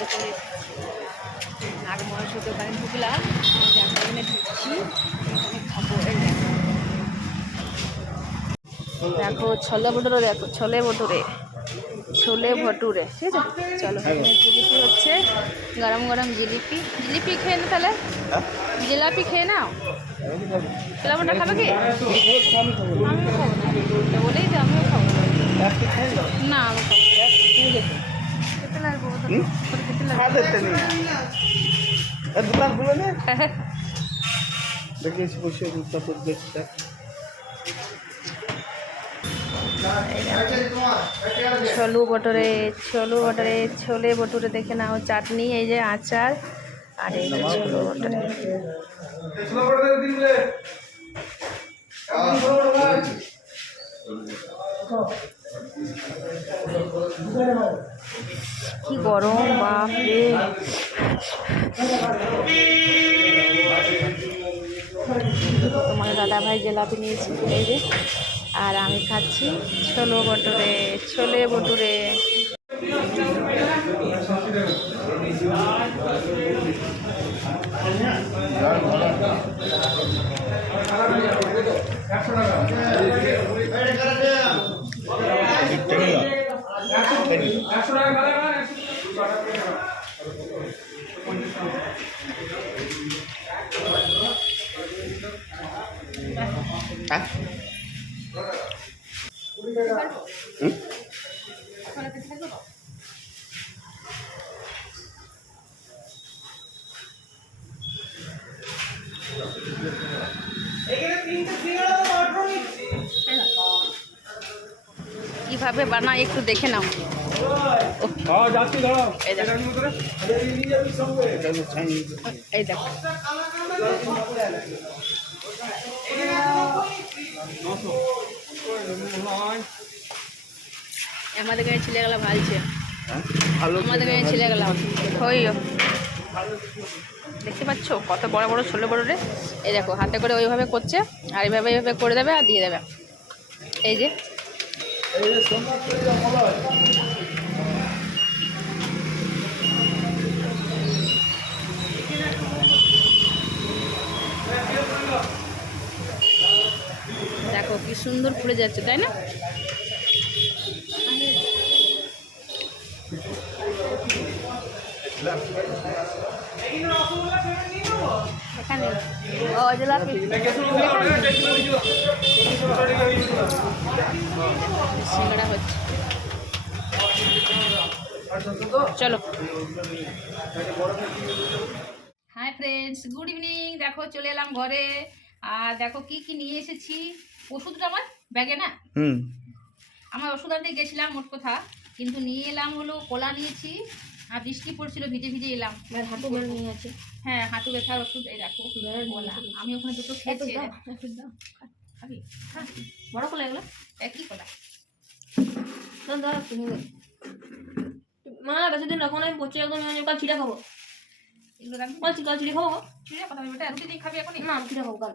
গাড়িতে করে আর মহেশ্বর দোকানে ঢুকলাম, এখানে ঢুকছি, এখানে খাবো। এই দেখো ছোলে ভটুরে, দেখো ছোলে ভটুরে, ছোলে ভটুরে, ঠিক আছে। চলো জিলিপি হচ্ছে, গরম গরম জিলিপি। জিলিপি খেয়ে না তাহলে, জিলাপি খেয়ে নাও। ছোলা ভটুরে খাবে কি? আমিও খাবো না বলেই তো, আমিও খাবো না, আমি খাবো খেতে লাগবো, খেতে লাগবে। দোকান খুলে নে দেখেছি বসে দেখতে ছোলু ভটুরে, ছোলু ভটুরে, ছোলে ভটুরে দেখে নাও। চাটনি, এই যে আচার, আর এই যে ছোলু ভটুরে। কি গরম, বাপ রে। তোমার দাদা ভাই জিলাপি নিয়েছি, এই যে, আর আমি খাচ্ছি ছোলে ভটুরে, ছোলে ভটুরে। কিভাবে বানাই একটু দেখে নাও। এই দেখো, আমাদের গায়ে ছেলে গেলা ভালছে, আমাদের গায়ে ছেলে গেলা হইও। দেখতে পাচ্ছ কত বড় বড় ছোলে বড়রে। এই দেখো হাতে করে ওইভাবে করছে, আর এইভাবে এইভাবে করে দেবে আর দিয়ে দেবে। এই যে দেখো কি সুন্দর পুড়ে যাচ্ছে, তাই না? এখানে ও জিলাপি সিঙ্গাড়া হচ্ছে। চলো। Hi friends, good evening. দেখো চলে এলাম ঘরে, আর দেখো কি কি নিয়ে এসেছি। ওষুধটা আমার ব্যাগে না, আমার ওষুধ আনতে গেছিলাম মোট কথা, কিন্তু নিয়ে এলাম হলো কলা নিয়েছি, আর বৃষ্টি পড়ছিল, ভিজে ভিজে এলাম। হাঁটু ব্যথা নিয়ে আছে, হ্যাঁ হাঁটু ব্যথার ওষুধ। এই দেখো কলা, আমি ওখানে দুটো খেয়েছি। খাবি? হ্যাঁ বড় কলা এগুলো, একই কলা। মা বেশি দিন রাখো না, আমি পচে একদম কাল চিড়া খাবো। এগুলো রাখবি? কাল চিড়ে খাবো। চিড়ে কথা বেটা, রুটি দিয়ে খাবি এখন? না আমি চিড়া খাবো কাল।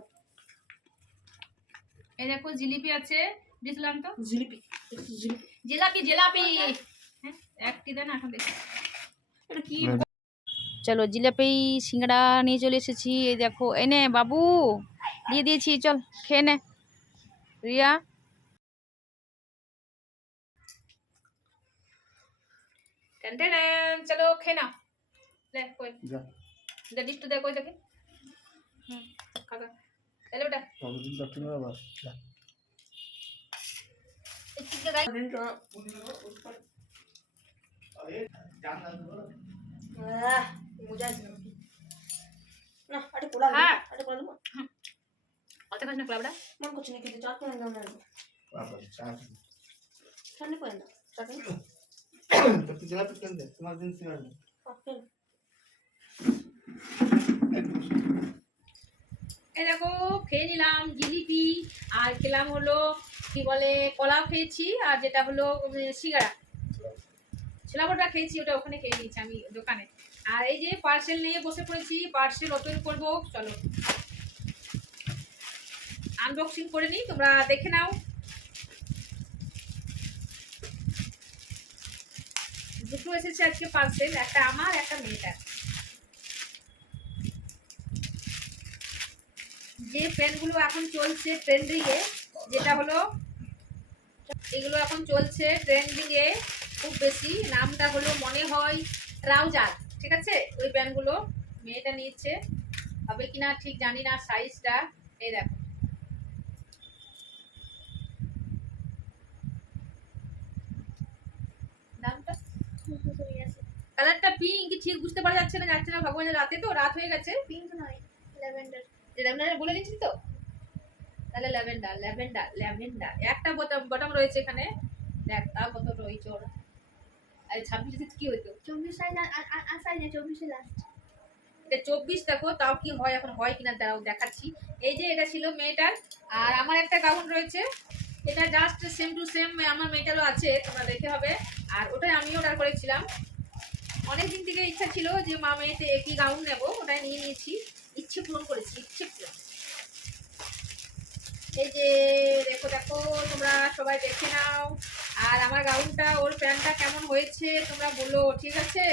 এই দেখো জিলিপি আছে, দিয়েছিলাম তো। জিলিপি জিলাপি জিলাপি, হ্যাঁ একটি দেন এখন দেখি এটা কি। চলো জিলাপি সিঙ্গাড়া নিয়ে চলে এসেছি। এই দেখো, এনে বাবু দিয়ে দিয়েছি, চল খেয়ে নে রিয়া। চলো খেয়ে নাও। ले कोई दे डिश तो दे कोई देखे। खागा चलो बेटा। इसके गाय मुझे ना अरे कोला हाँ अरे कोला दो और तो कुछ नहीं कोला बेटा, मन कुछ नहीं कहते चाट पड़ेगा ना बाबा चाट ठंडे पड़ेगा चाट तो कितना पिकन दे तुम्हारे दिन से ना ओके। এই দেখো খেয়ে নিলাম জিলিপি, আর খেলাম হলো কি বলে কলাও খেয়েছি, আর যেটা হলো সিঙ্গাড়া, ছোলা ভটুরা খেয়েছি, ওটা ওখানে খেয়ে নিয়েছি আমি দোকানে। আর এই যে পার্সেল নিয়ে বসে পড়েছি, পার্সেল ওপেন করবো। চলো আনবক্সিং করে নিই, তোমরা দেখে নাও। দুটো এসেছে আজকে পার্সেল, একটা আমার একটা মেয়েটার। যে পেনগুলো এখন চলছে ট্রেন্ডিং এ, যেটা হলো এগুলো এখন চলছে ট্রেন্ডিং এ খুব বেশি, নামটা হলো মনে হয় ট্রাউজার, ঠিক আছে? ওই পেনগুলো মেয়েটা নিচ্ছে, হবে কিনা ঠিক জানি না সাইজটা। এই দেখো, দামটা কালারটা পিঙ্ক, ঠিক বুঝতে পারা যাচ্ছে না ভগবানের, রাতে তো রাত হয়ে গেছে। পিঙ্ক নয়, ল্যাভেন্ডার। ল্যাভেন্ডার বলে নিচ্ছি তো, তাহলে ল্যাভেন্ডার ল্যাভেন্ডার ল্যাভেন্ডার। একটা বটম রয়েছে এখানে, দেখ তাও কত রয়েছে ওর। আর 26 কি হইতো, 24 সাইজ আর সাইজে 24 লাস্ট। এটা 24 দেখো, তাও কি হয় এখন, হয় কিনা দাঁড়াও দেখাচ্ছি। এই যে এটা ছিল মেয়েটার, আর আমার একটা গাউন রয়েছে, এটা জাস্ট সেম টু সেম আমার মেয়েটারও আছে, তোমরা দেখতে হবে। আর ওটাই আমি অর্ডার করেছিলাম, অনেকদিন থেকে ইচ্ছা ছিল যে মা মেয়েতে একই গাউন নেব, ওটাই নিয়ে নিয়েছি, ইচ্ছে পূরণ করেছি, ইচ্ছে পূরণ। এই যে দেখো দেখো, তোমরা সবাই দেখে নাও। আর আমার গাউনটা, ওর প্যান্টটা কেমন হয়েছে তোমরা বলো, ঠিক আছে?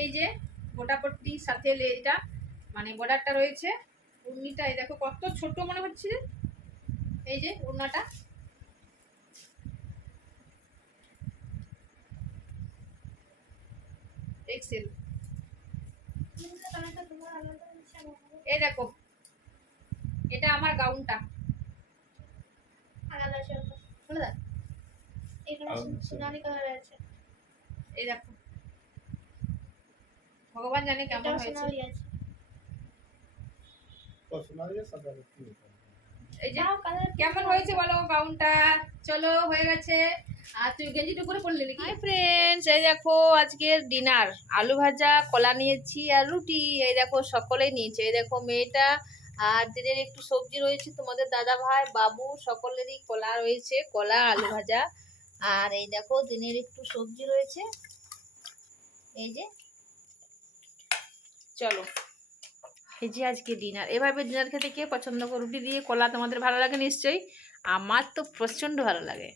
এই যে গোটাপট্টির সাথে এটা মানে বর্ডারটা রয়েছে, উর্নিটা এই দেখো কত ছোট মনে হচ্ছে। এই যে উড়নাটা, এক্সেল। এই দেখো, এটা আমার গাউনটা, আলাদা আছে শুনে দেখ। এগুলো সোনালি কালার আছে। এই দেখো, ভগবান জানে কেমন এটাও হয়েছে। সোনালি আছে। সোনালি সাদা কি এই যে কেমন হয়েছে বলো গাউনটা? চলো হয়ে গেছে। আর তুই গেঞ্জিটা করে পরলি নাকি? হাই ফ্রেন্ডস, এই দেখো আজকের ডিনার, আলু ভাজা, কলা নিয়েছি আর রুটি। এই দেখো সকলেই নিয়েছে, এই দেখো মেয়েটা, আর দিনের একটু সবজি রয়েছে, তোমাদের দাদা ভাই বাবু সকলেরই কলা রয়েছে, কলা আলু ভাজা। আর এই দেখো দিনের একটু সবজি রয়েছে, এই যে। চলো, এই যে আজকে ডিনার। এভাবে ডিনার খেতে কে পছন্দ করো? রুটি দিয়ে কলা তোমাদের ভালো লাগে নিশ্চয়ই, আমার তো প্রচণ্ড ভালো লাগে।